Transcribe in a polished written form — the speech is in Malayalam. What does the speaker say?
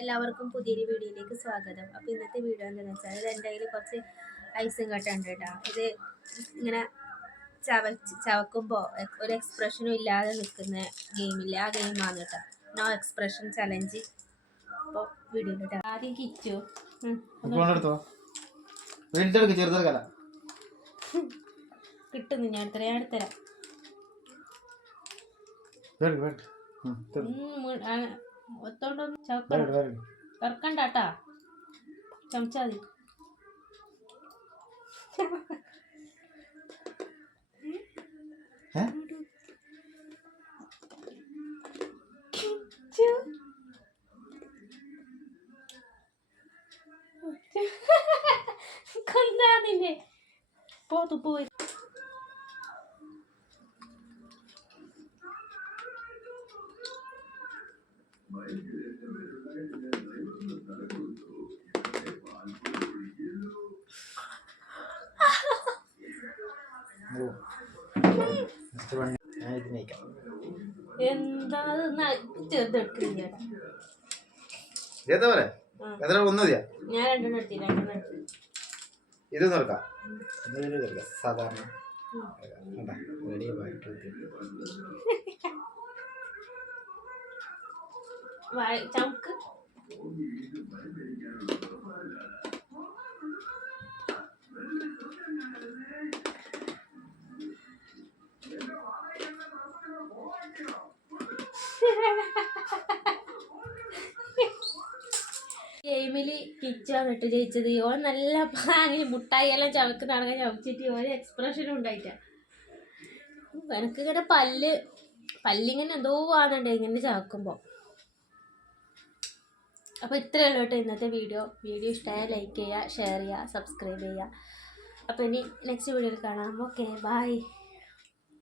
എല്ലാവർക്കും പുതിയൊരു വീഡിയോയിലേക്ക് സ്വാഗതം. അപ്പോൾ ഇന്നത്തെ വീഡിയോ എന്താണെന്ന് വെച്ചാൽ എൻ്റെ കയ്യിൽ കുറച്ച് ഐസും കട്ട ഉണ്ട് കേട്ടോ. ഇത് ഇങ്ങനെ ചവക്കുമ്പോൾ ഒരു എക്സ്പ്രഷനും ഇല്ലാതെ നിൽക്കുന്ന ഗെയിമില്ല, ആ ഗെയിമാണ് കേട്ടോ. No expression challenge. അപ്പോൾ വീഡിയോ കേട്ടോ. ആദ്യം കിച്ചു കിട്ടുന്നു, ഞാൻ എടുത്തരാം. ഒത്തോണ്ടൊന്നും തുറക്കണ്ടാട്ടാ, ചമച്ചാ മതി. കൊണ്ടാതില്ലേ പോയി എന്താ ചെറുതെടുക്കില്ല. ഞാൻ രണ്ടെണ്ണം എടുത്തി. ഇത് നോക്കാം സാധാരണ ചമുക്ക് ഗെയിമിൽ കിച്ചാണ് ഇട്ട് ജയിച്ചത്. ഓൻ നല്ല പാങ്ങിൽ മുട്ടായി എല്ലാം ചവക്ക് നടക്കാൻ ചവച്ചിട്ട് ഓരോ എക്സ്പ്രഷനും ഉണ്ടായിട്ടാ. എനിക്ക് ഇങ്ങനെ പല്ലിങ്ങനെ എന്തോ ആണെന്നുണ്ട് ഇങ്ങനെ ചവക്കുമ്പോൾ. അപ്പോൾ ഇത്രയേ ഉള്ളൂ കേട്ടോ ഇന്നത്തെ വീഡിയോ. ഇഷ്ടമായ ലൈക്ക് ചെയ്യുക, ഷെയർ ചെയ്യുക, സബ്സ്ക്രൈബ് ചെയ്യുക. അപ്പോൾ ഇനി നെക്സ്റ്റ് വീഡിയോയിൽ കാണാം. Okay, by.